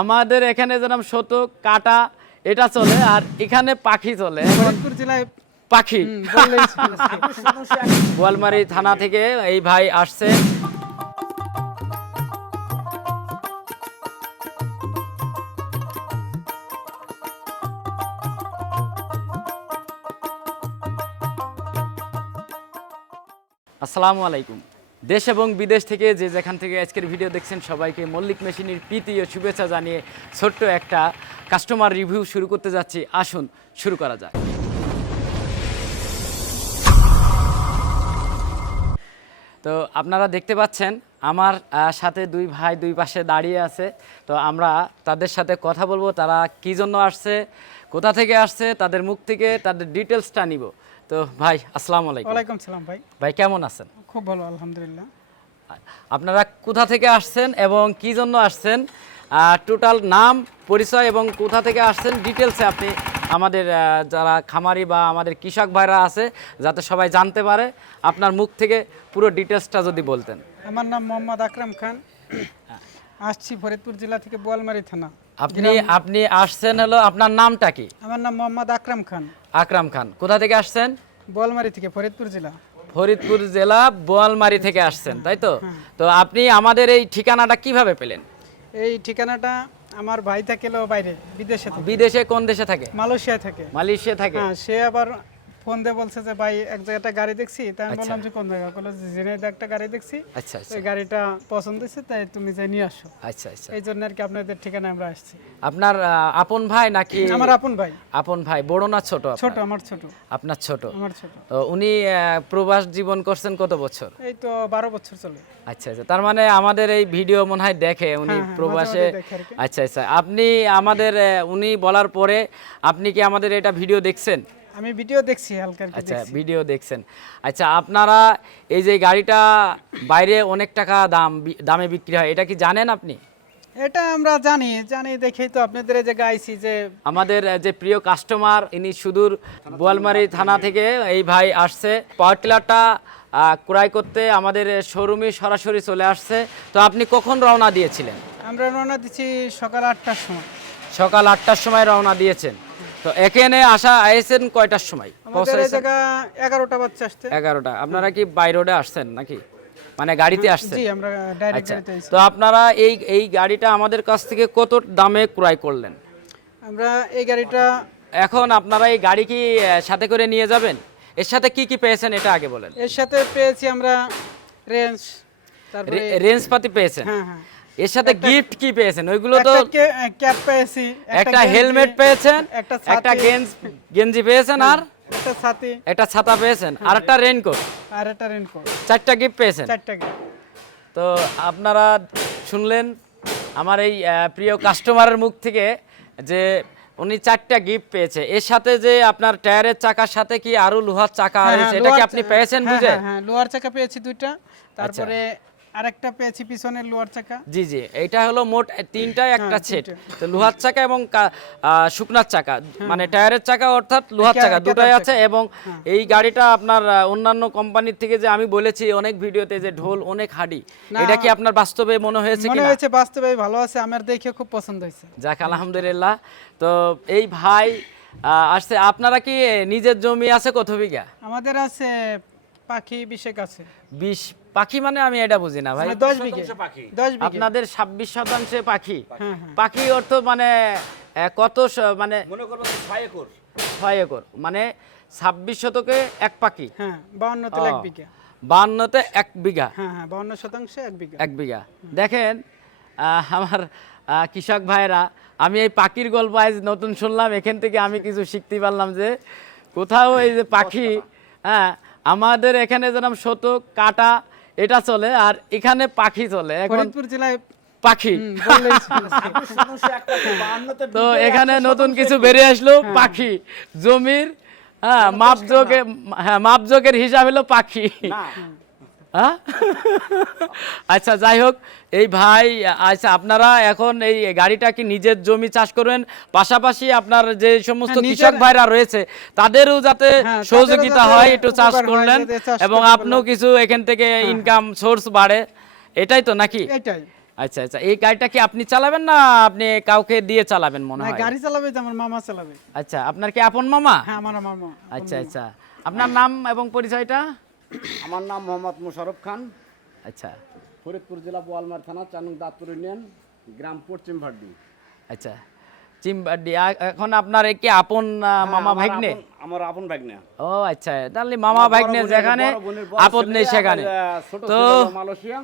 আমাদের এখানে যেরকম শতক কাটা এটা চলে আর এখানে পাখি চলে। জেলায় পাখি। বোয়ালমারি থানা থেকে এই ভাই আসছে। আসসালামু আলাইকুম। দেশ এবং বিদেশ থেকে যে যেখান থেকে আজকের ভিডিও দেখছেন সবাইকে মল্লিক মেশিনের প্রীতি ও শুভেচ্ছা জানিয়ে ছোট্ট একটা কাস্টমার রিভিউ শুরু করতে যাচ্ছি। আসুন, শুরু করা যাক। তো আপনারা দেখতে পাচ্ছেন, আমার সাথে দুই ভাই দুই পাশে দাঁড়িয়ে আছে। তো আমরা তাদের সাথে কথা বলব, তারা কি জন্য আসছে, কোথা থেকে আসছে, তাদের মুখ থেকে, তাদের ডিটেলসটা নিব। তো ভাই আসসালামু আলাইকুম। ওয়ালাইকুম সালাম ভাই। ভাই কেমন আছেন? খুব ভালো আলহামদুলিল্লাহ। আপনারা কোথা থেকে আসছেন এবং কি জন্য আসছেন? টোটাল নাম পরিচয় এবং কোথা থেকে আসছেন ডিটেলসে আপনি আমাদের যারা খামারি বা আমাদের কৃষক ভাইরা আছে যাতে সবাই জানতে পারে। আপনার মুখ থেকে পুরো ডিটেলসটা যদি বলতেন। আমার নাম মোহাম্মদ আকরাম খান। আসছি ফরিদপুর জেলা থেকে বোয়ালমারি থানা। আপনি আপনি আসছেন হলো আপনার নামটা কি? আমার নাম মোহাম্মদ আকরাম খান। আকরাম খান। কোথা থেকে আসছেন? বোয়ালমারি থেকে ফরিদপুর জেলা। ফরিদপুর জেলা বোয়ালমারি থেকে আসছেন তাই তো? তো আপনি আমাদের এই ঠিকানাটা কীভাবে পেলেন? এই ঠিকানাটা আমার ভাই থাকেলো বাইরে বিদেশে থাকে। বিদেশে কোন দেশে থাকে? মালয়েশিয়া থাকে। মালয়েশিয়া থাকে? হ্যাঁ সে আবার ফোন দিয়ে বলছে যে ভাই এক জায়গাটা গাড়ি দেখছি। তাই আমি আচ্ছা। বললাম যে কোন জায়গা বলে জেনেদা একটা গাড়ি দেখছি। আচ্ছা আচ্ছা। এই গাড়িটা পছন্দ হয়েছে তাই তুমি যাই নিয়ে আসো। আচ্ছা আচ্ছা। এই জন্য আর কি আপনাদের ঠিকানায় আমরা আসছি। আপনার আপন ভাই নাকি আমার আপন ভাই। আপন ভাই বড় না ছোট ছোট আমার ছোট। আপনার ছোট। আমার ছোট। তো উনি প্রবাস জীবন করছেন কত বছর? এই তো বারো বছর চলে। আচ্ছা আচ্ছা। তার মানে আমাদের এই ভিডিও মনে হয় দেখে উনি হ্যাঁ, হ্যাঁ, প্রবাসে। আচ্ছা আচ্ছা। আপনি আমাদের উনি বলার পরে আপনি কি আমাদের এটা ভিডিও দেখছেন? আমি ভিডিও দেখছি হালকা আচ্ছা ভিডিও দেখছেন। আচ্ছা আপনারা এই যে গাড়িটা বাইরে অনেক টাকা দাম দামে বিক্রি হয় এটা কি জানেন আপনি? এটা আমরা জানি জানি দেখেই তো আপনাদের এই জায়গায় আইছি যে আমাদের যে প্রিয় কাস্টমার ইনি সুদূর বোয়ালমারি থানা থেকে এই ভাই আসছে। পাওয়ার টিলারটা ক্রয় করতে আমাদের শোরুমে সরাসরি চলে আসছে। তো আপনি কখন রওনা দিয়েছিলেন? আমরা রওনা দিচ্ছি সকাল আটটার সময়। সকাল আটটার সময় রওনা দিয়েছেন। তো এখানে আসা আইসেন কয়টার সময়? এগারোটা বাচ্চা আসতে। এগারোটা। আপনারা কি বাই রোডে আসছেন নাকি? মানে গাড়িতে আসছেন? জি আমরা ডাইরেক্ট আচ্ছা। তো আপনারা এই এই গাড়িটা আমাদের কাছ থেকে কত দামে ক্রয় করলেন? আমরা এই গাড়িটা এখন আপনারা এই গাড়ি কি সাথে করে নিয়ে যাবেন? এর সাথে কি কি পেয়েছেন এটা আগে বলেন। এর সাথে পেয়েছি আমরা রেঞ্জ তারপরে রেঞ্জ পাতি পেয়েছেন? হ্যাঁ হ্যাঁ। এর সাথে গিফট কি পেয়েছেন? ওইগুলো তো ক্যাপ পেয়েছি একটা হেলমেট পেয়েছেন একটা গেঞ্জ গেঞ্জি পেয়েছেন আর? একটা ছাতি। একটা ছাতা পেয়েছেন। আর একটা রেনকোট আর একটা রেনকোট চারটা গিফট পেয়েছেন? চারটা। তো আপনারা শুনলেন আমার এই প্রিয় কাস্টমারের মুখ থেকে যে উনি চারটা গিফট পেয়েছে। এর সাথে যে আপনার টায়ারের চাকার সাথে কি আরও লোহার চাকা হ্যাঁ, রয়েছে হ্যাঁ, এটা কি আপনি পেয়েছেন হ্যাঁ, বুঝে? হ্যাঁ, হ্যাঁ লোহার চাকা পেয়েছি দুইটা। তারপরে আরেকটা পেয়েছি পিছনের লোহার চাকা। জি জি এটা হলো মোট তিনটায় একটা হ্যাঁ, সেট তো লোহার চাকা এবং শুকনার চাকা। মানে টায়ারের চাকা অর্থাৎ লোহার চাকা দুটাই আছে এবং এই গাড়িটা আপনার অন্যান্য কোম্পানির থেকে যে আমি বলেছি অনেক ভিডিওতে যে ঢোল অনেক হাডি। এটা কি আপনার বাস্তবে মনে হয়েছে মনে কি হয়েছে বাস্তবে ভালো আছে আমার দেখে খুব পছন্দ হয়েছে। যাক আলহামদুলিল্লাহ। তো এই ভাই আসছে। আপনারা কি নিজের জমি আছে কত বিঘা আমাদের আছে পাখি বিশেক আছে। বিশ পাখি মানে আমি এটা বুঝি না ভাই। মানে দশ বিঘে। দশ বিঘে। আপনাদের ছাব্বিশ শতাংশে পাখি। হ্যাঁ হ্যাঁ। পাখি অর্থ মানে কত মানে ছয় একর। মানে ছাব্বিশ শতকে এক পাখি। হ্যাঁ বাউন্ন এক বিঘা। বান্নতে এক বিঘা। হ্যাঁ হ্যাঁ বাউন্ন শতাংশে এক বিঘা। এক বিঘা। দেখেন আমার কৃষক ভাইরা আমি এই পাখির গল্প আজ নতুন শুনলাম। এখান থেকে আমি কিছু শিখতে পারলাম যে কোথাও এই যে পাখি হ্যাঁ আমাদের এখানে যেরকম শতক কাটা এটা চলে আর এখানে পাখি চলে। ফরিদপুর জেলায় পাখি। তো এখানে নতুন কিছু বেরিয়ে আসলো পাখি। জমির হ্যাঁ মাপজোকে হ্যাঁ মাপজোকের হিসাব হলো পাখি। হ্যাঁ আচ্ছা যাই হোক এই ভাই আচ্ছা আপনারা এখন এই গাড়িটা কি নিজের জমি চাষ করবেন? পাশাপাশি আপনার যে সমস্ত হ্যাঁ, কৃষক ভাইরা রয়েছে তাদেরও যাতে হ্যাঁ, সহযোগিতা হয় একটু চাষ করলেন এবং আপনিও কিছু এখান থেকে ইনকাম সোর্স বাড়ে। এটাই তো নাকি? এটাই। আচ্ছা আচ্ছা এই গাড়িটা কি আপনি চালাবেন না আপনি কাউকে দিয়ে চালাবেন মনে হয়? গাড়ি চালাবে আমার মামা চালাবে। আচ্ছা আপনার কি আপন মামা? হ্যাঁ আমার মামা আচ্ছা আচ্ছা আপনার নাম এবং পরিচয়টা? আমার নাম মোহাম্মদ মোশারফ খান। আচ্ছা। ফরিদপুর জেলা বোয়ালমার থানা চানুক দাঁতপুর ইউনিয়ন গ্রাম পশ্চিম ভাড্ডি আচ্ছা। এখন আপনার কি আপন মামা ভাগ্নে? আমার আপন ভাগ্নে। ও আচ্ছা। তাহলে মামা ভাগ্নে যেখানে আপদ নেই সেখানে। তো মালয়েশিয়া।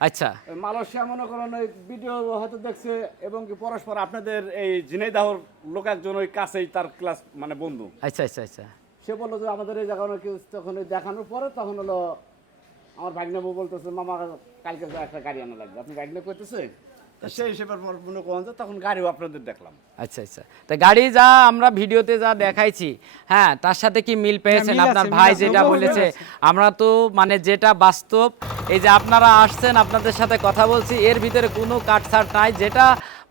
আচ্ছা। মালয়েশিয়া মনে করেন ওই ভিডিও হয়তো দেখছে এবং কি পরস্পর আপনাদের এই ঝিনাইদাহর লোক একজন ওই কাছেই তার ক্লাস মানে বন্ধু। আচ্ছা আচ্ছা আচ্ছা। সে বলল যে আমাদের এই জায়গা কেউ তখন দেখানোর পরে তখন হলো আমার ভাগ্নে বউ বলতেছে মামা কালকে একটা গাড়ি আনা লাগবে। আপনি ভাগ্নে করতেছে সেই হিসেবে মনে করেন যে তখন গাড়িও আপনাদের দেখলাম। আচ্ছা আচ্ছা। তা গাড়ি যা আমরা ভিডিওতে যা দেখাইছি হ্যাঁ তার সাথে কি মিল পেয়েছেন আপনার ভাই যেটা বলেছে? আমরা তো মানে যেটা বাস্তব এই যে আপনারা আসছেন আপনাদের সাথে কথা বলছি এর ভিতরে কোনো কাটছাট নাই। যেটা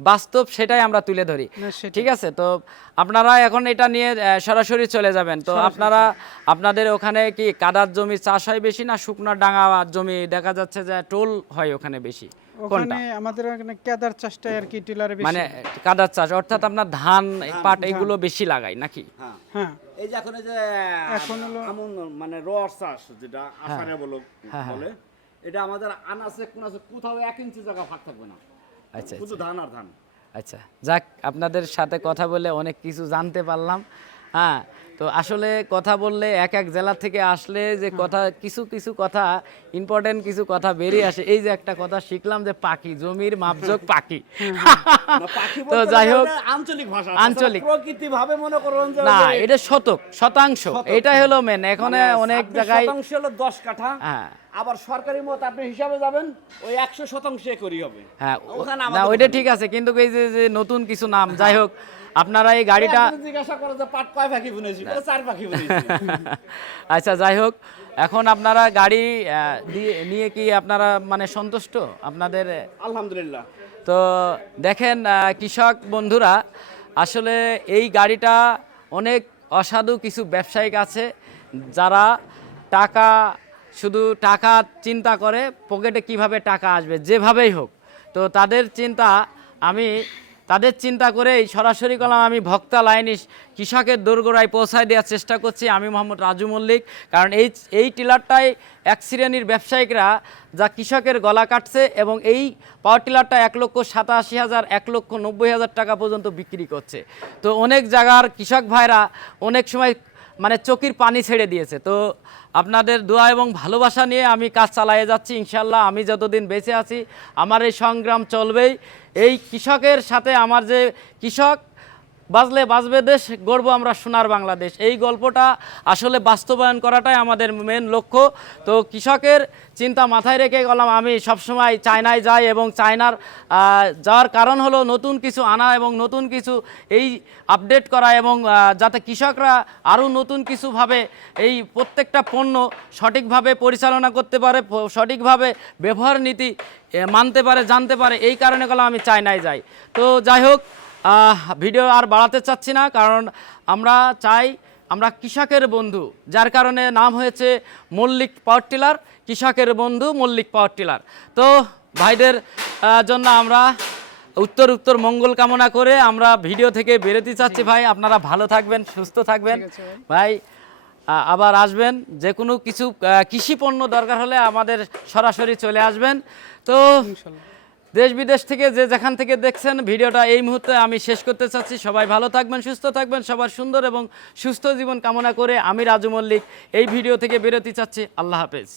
বাস্তব সেটাই আমরা তুলে ধরি। ঠিক আছে? তো আপনারা এখন এটা নিয়ে সরাসরি চলে যাবেন। তো আপনারা আপনাদের ওখানে কি কাদার জমি চাষ হয় বেশি না শুকনো ডাঙা জমি? দেখা যাচ্ছে যে টোল হয় ওখানে বেশি। ওখানে আমাদের ওখানে কেদার চাষটা আর কি টিলারে বেশি। মানে কাদার চাষ অর্থাৎ আপনার ধান পাট এগুলো বেশি লাগাই নাকি? হ্যাঁ। হ্যাঁ। এই যে এখন যে এখন হলো- মানে রস চাষ যেটা আষাঢ়ে বলো হ্যাঁ। বলে এটা আমাদের কোনাসে কোথাও এক ইঞ্চি জায়গা ফাঁক থাকবে না। আচ্ছা শুধু ধান আর ধান। আচ্ছা যাক আপনাদের সাথে কথা বলে অনেক কিছু জানতে পারলাম। হ্যাঁ তো আসলে কথা বললে এক এক জেলা থেকে আসলে যে কথা কিছু কিছু কথা ইম্পর্টেন্ট কিছু কথা বেরিয়ে আসে। এই যে একটা কথা শিখলাম যে পাখি জমির মাপজোক পাখি। তো যাই হোক আঞ্চলিক ভাষা। আঞ্চলিক। প্রকৃতি ভাবে মনে করুন না এটা শতক শতাংশ। এটাই হলো মেন এখানে মানে অনেক জায়গায় শতাংশ হলো দশ কাঠা। হ্যাঁ। আবার সরকারি মত আপনি হিসাবে যাবেন ওই একশো শতাংশ করি হবে। হ্যাঁ ওখানে না আমাদের ওইটা। ঠিক আছে কিন্তু এই যে নতুন কিছু নাম যাই হোক আপনারা এই গাড়িটা জিজ্ঞাসা করে যে পাট কয় পাখি বুনেছি? বলে চার পাখি বুনেছি। আচ্ছা যাই হোক এখন আপনারা গাড়ি দিয়ে নিয়ে কি আপনারা মানে সন্তুষ্ট আপনাদের? আলহামদুলিল্লাহ। তো দেখেন কৃষক বন্ধুরা আসলে এই গাড়িটা অনেক অসাধু কিছু ব্যবসায়িক আছে যারা টাকা শুধু টাকা চিন্তা করে পকেটে কীভাবে টাকা আসবে যেভাবেই হোক। তো তাদের চিন্তা আমি তাদের চিন্তা করেই সরাসরি কলাম, আমি ভক্তা লাইনে কৃষকের দোরগোড়ায় পৌঁছায় দেওয়ার চেষ্টা করছি, আমি মোহাম্মদ রাজু মল্লিক। কারণ এই এই টিলারটাই এক শ্রেণির ব্যবসায়িকরা যা কৃষকের গলা কাটছে এবং এই পাওয়ার টিলারটা এক লক্ষ সাতাশি হাজার, এক লক্ষ নব্বই হাজার টাকা পর্যন্ত বিক্রি করছে। তো অনেক জায়গার কৃষক ভাইরা অনেক সময় মানে চকির পানি ছেড়ে দিয়েছে। তো আপনাদের দোয়া এবং ভালোবাসা নিয়ে আমি কাজ চালিয়ে যাচ্ছি ইনশাল্লাহ আমি যতদিন বেঁচে আছি, আমার এই সংগ্রাম চলবেই। এই কৃষকের সাথে আমার যে কৃষক বাজলে বাজবে দেশ গর্ব আমরা সোনার বাংলাদেশ। এই গল্পটা আসলে বাস্তবায়ন করাটাই আমাদের মেন লক্ষ্য। তো কৃষকের চিন্তা মাথায় রেখে গেলাম আমি, সবসময় চায়নায় যাই এবং চায়নার যাওয়ার কারণ হলো নতুন কিছু আনা এবং নতুন কিছু এই আপডেট করা এবং যাতে কৃষকরা আরও নতুন কিছুভাবে এই প্রত্যেকটা পণ্য সঠিকভাবে পরিচালনা করতে পারে সঠিকভাবে ব্যবহার নীতি মানতে পারে, জানতে পারে, এই কারণে গেলাম আমি চায়নায় যাই। তো যাই হোক ভিডিও আর বাড়াতে চাচ্ছি না কারণ আমরা চাই আমরা কৃষকের বন্ধু যার কারণে নাম হয়েছে মল্লিক পাওয়ার টিলার কৃষকের বন্ধু মল্লিক পাওয়ার টিলার। তো ভাইদের জন্য আমরা উত্তর উত্তর মঙ্গল কামনা করে আমরা ভিডিও থেকে বেরোতে চাচ্ছি ভাই। আপনারা ভালো থাকবেন সুস্থ থাকবেন। ভাই আবার আসবেন যে কোনো কিছু কৃষি পণ্য দরকার হলে আমাদের সরাসরি চলে আসবেন। তো দেশ বিদেশ থেকে যে যেখান থেকে দেখছেন ভিডিওটা এই মুহূর্তে আমি শেষ করতে চাচ্ছি। সবাই ভালো থাকবেন, সুস্থ থাকবেন, সবার সুন্দর এবং সুস্থ জীবন কামনা করে আমি রাজু মল্লিক এই ভিডিও থেকে বেরোতে চাচ্ছি। আল্লাহ হাফেজ।